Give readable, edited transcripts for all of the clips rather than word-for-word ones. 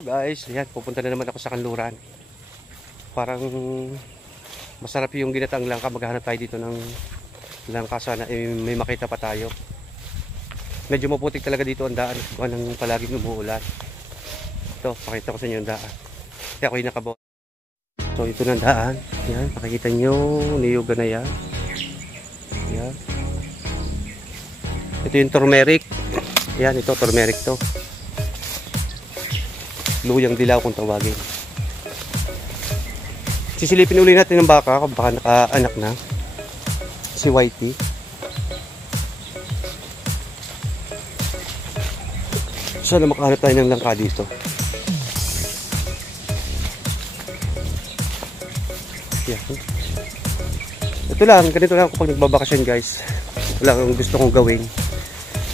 Guys, ayan, pupunta na naman ako sa kanluran. Parang masarap yung ginataang langka. Maghahanap tayo dito ng langka. Sana may makita pa tayo. Medyo maputik talaga dito ang daan. Kung anong palaging umuulan. Ito, pakita ko sa inyo ang daan. Kaya ako yung nakabot. So ito na ang daan. Ayan, pakikita nyo. Niyuga na yan. Ayan. Ito yung turmeric. Ayan, ito turmeric to. Luyang dilaw kung tawagin. Sisilipin uli natin ng baka kung baka naka-anak na. Si Whitey. Sana makahanap tayo ng langka dito. Yan. Ito lang, ganito lang ako pag nagbabakasyon guys. Wala akong gusto kong gawin.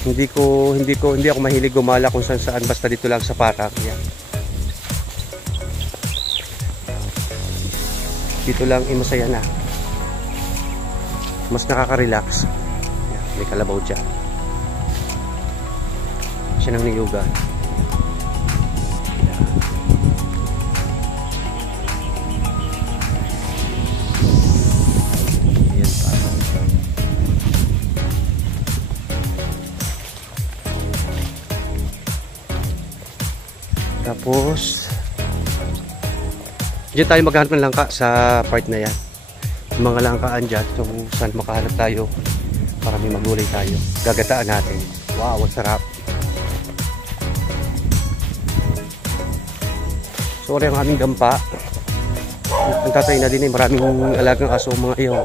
Hindi ako mahilig gumala kung saan basta dito lang sa parang. Yan. Dito lang masaya na. Mas nakaka-relax. Yan, may kalabaw dyan. Siya nang niyugan. Ayan pa. Tapos diyan tayo maghanap ng langka sa part na yan. Yung mga langkaan dyan kung saan makahanap tayo para may magulay tayo. Gagataan natin. Wow, ang sarap. Sorry ang aming dampa. Ang tatay na din eh. Maraming alagang aso mga iyo.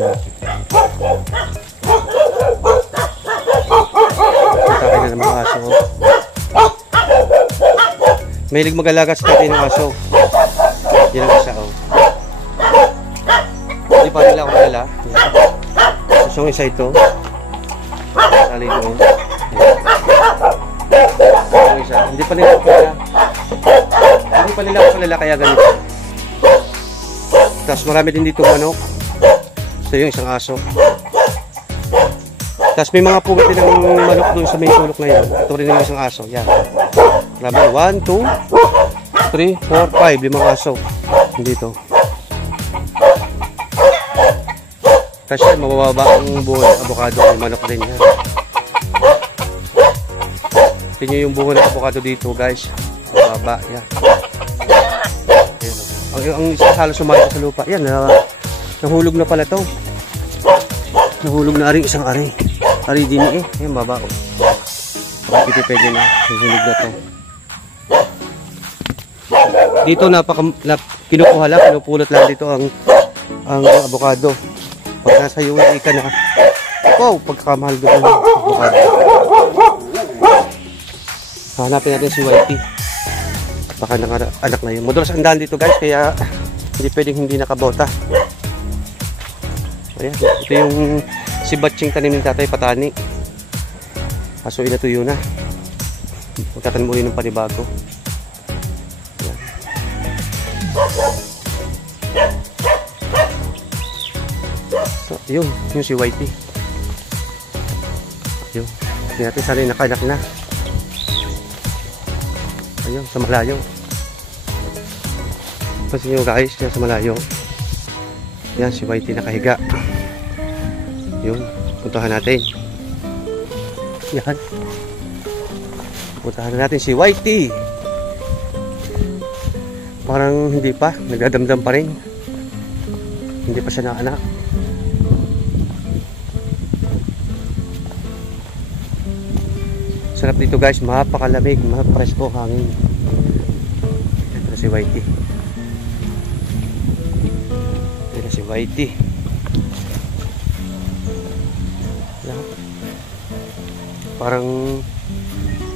Yan. Tatay na ng mga aso. Mahilig mag-alaga sa tatay ng aso. Yan ang isa oh. Hindi pa nila ako nila. So isa ito. Sali doon. Isa. Hindi pa nila ako nila kaya ganito. Tapos marami din dito manok. So yung isang aso. Tapos may mga pugat din ng manok doon sa may sulok na yan. Ito rin yung isang aso. Yan. Marami. 1, 2, 3, 4, 5. 5 aso. Dito. Kasi mabababa ang buhay ng avocado. May manok din yan. Tingnan nyo yung bunga ng avocado dito guys. Mababa. Yan. Ang isa halos sumalit sa lupa. Yan. Nahulog na pala to. Nahulog na rin isang ari. Ari din eh. Yan baba ko. Pwede na. Nahulog na to. Dito kinukuha lang. Pinupulot lang dito ang avocado. Pag nasa UAE ka na. Wow. Pagkakamahal doon ang avocado. Hanapin natin si Whitey. Baka anak na yun. Madulas ang daan dito guys. Kaya hindi pwedeng hindi nakabota. Ayan. Ito yung si batching tanim ng tatay patani. Kaso inatuyo na. Magtatanim muli ng panibago. Ayan. So, yun si Whitey. Yun. Hindi natin sana yung nakanak na. Ayun, sa malayo. Pansin nyo guys, yan sa malayo. Yan, si Whitey nakahiga. Yun, puntahan natin. Yan. Puntahan natin si Whitey. Parang hindi pa, nagdadamdam pa rin. Hindi pa siya naanak. Sarap dito guys, mapakalamig, mapresko hangin. Ito na si Whitey. Ito na si Whitey. Parang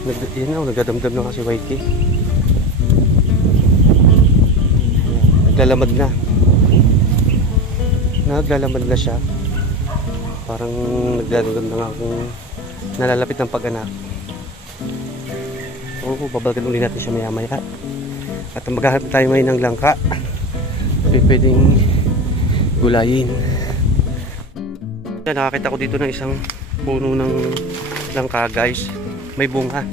nagdadamdam na kasi Whitey. Naglalamad na. Naglalamad na siya. Parang nagdadamdam na nga kung nalalapit ng pag-anak. Babalgan ulit natin siya maya maya. At maghahanap tayo ngayon ng langka. Pwedeng gulayin. Nakakita ko dito ng isang puno ng langka guys. May bunga.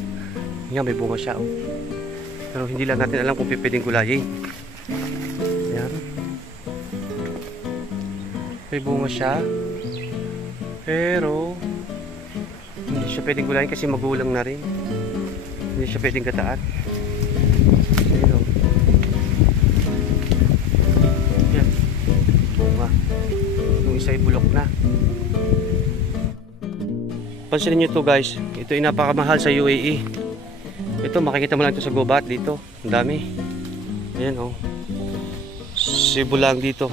Yan, may bunga siya. Oh. Pero hindi lang natin alam kung pwedeng gulayin. Yan. May bunga siya. Pero hindi siya pwedeng gulayin kasi magulang na rin. Hindi siya pwedeng gataan. Ayun. Yan. Bunga. Yung isa ay bulok na. Pansinin nyo to guys. Ito ay napakamahal sa UAE. Ito makikita mo lang ito sa gubat dito. Ang dami. Ayan oh. Cebu lang dito.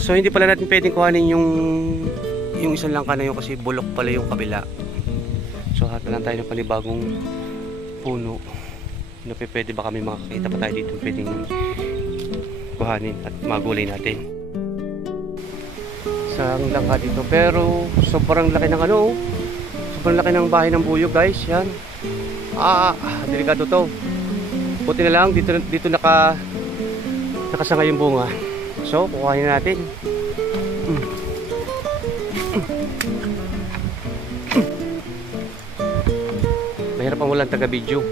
So hindi pala natin pwedeng kuhanin yung isang langka na yun kasi bulok pala yung kabila. So hanap lang tayo ng panibagong puno. Pwede ba kami makakita pa tayo dito pwedeng kuhanin at magulay natin. Isang langka dito pero sobrang laki ng ano, sobrang laki ng bahay ng buyog guys. Yan. Delikado to. Buti na lang dito nakasanga yung bunga. So kukuhanin natin. Mahirap ang walang taga video.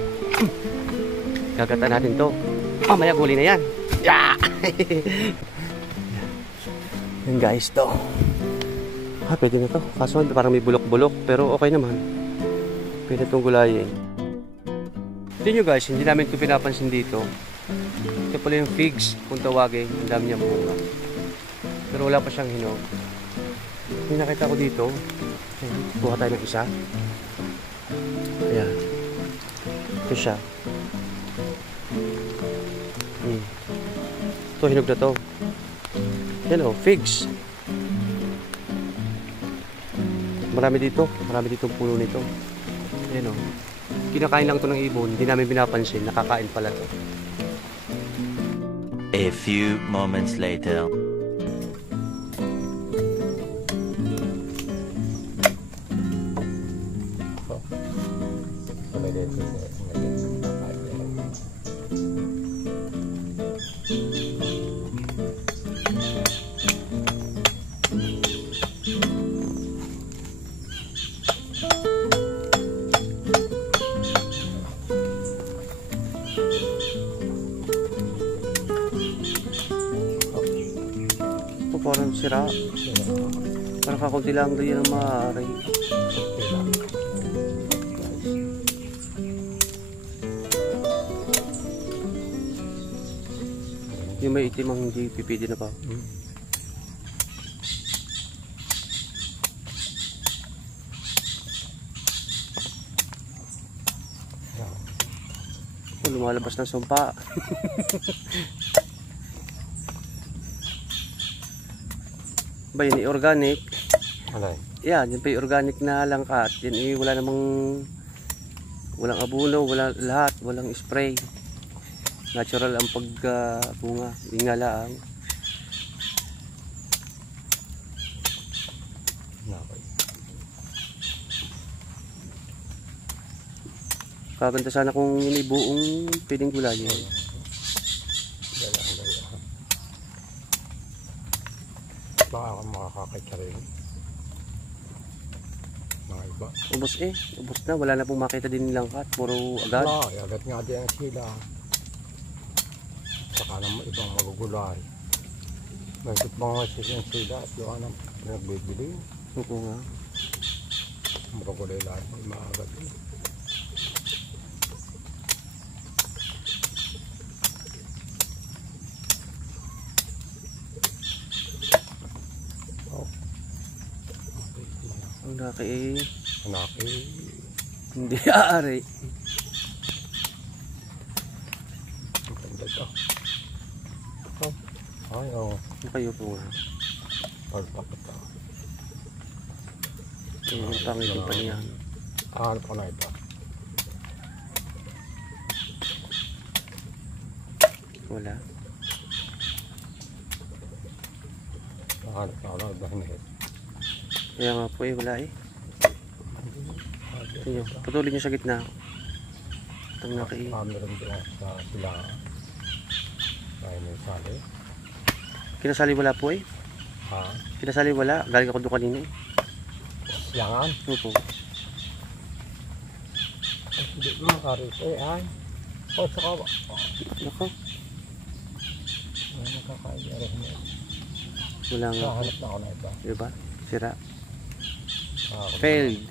Gagatan natin to. Mamaya guli na yan. Yeah! Yan guys to. Pwede na to. Kaso parang may bulok-bulok. Pero okay naman. Pwede itong gulayin. Ito nyo guys, hindi namin ito pinapansin dito. Ito pala yung figs kung tawagin. Ang dami niyang bunga. Pero wala pa siyang hinog. Yung nakita ko dito. Kuha tayo ng isa. Ayan. Ito siya. Ito hinog na to. Yan o, figs. Marami dito puno nito. Yan o. Kinakain lang to ng ibon, hindi namin pinapansin, nakakain pala to. A few moments later. Parang sira. Parang kakunti lang doon yan ang maaari. Yung may itim ang hindi pipili na pa. Lumalabas ng sumpa. Ba yun organic? Alay. Yan, yun pa yung organic na langka. Yan wala namang walang abuno, walang lahat, walang spray. Natural ang pagbunga. Yung nga lang. Kaganda sana kung yun ay buong pwedeng gulayin. Baka ako makakakita rin. Mga iba. Ubos ubos na. Wala na pong makita din nilang kat. Puro agad. Wala, agad nga din sila. Saka naman ibang magugulay. Bakit mga sila at yung anong pinagbibili. Oo nga. Magugulay lang. Maagad din. Ang laki Hanaki. hindi aari. Ang ganda ito. Ay, oo. Ano kayo po nga? Pagpapata. Yung pangitin pa niyan. Ano pa na ito? Wala. Ano pa na ito? Kaya nga po wala Tingnan, patuloy nyo sa gitna. Itong naki. Meron din sa sila. Ay, may sali. Kinasali wala po Ha? Kinasali wala. Galing ako doon kanina Islangan. Opo. Ay, hindi makarito eh, ay. O, saka, Nako, ay, nakakaya rin mo. wala nga po. Kahanap na ako na ito. Diba? Sira. Ah, Failed.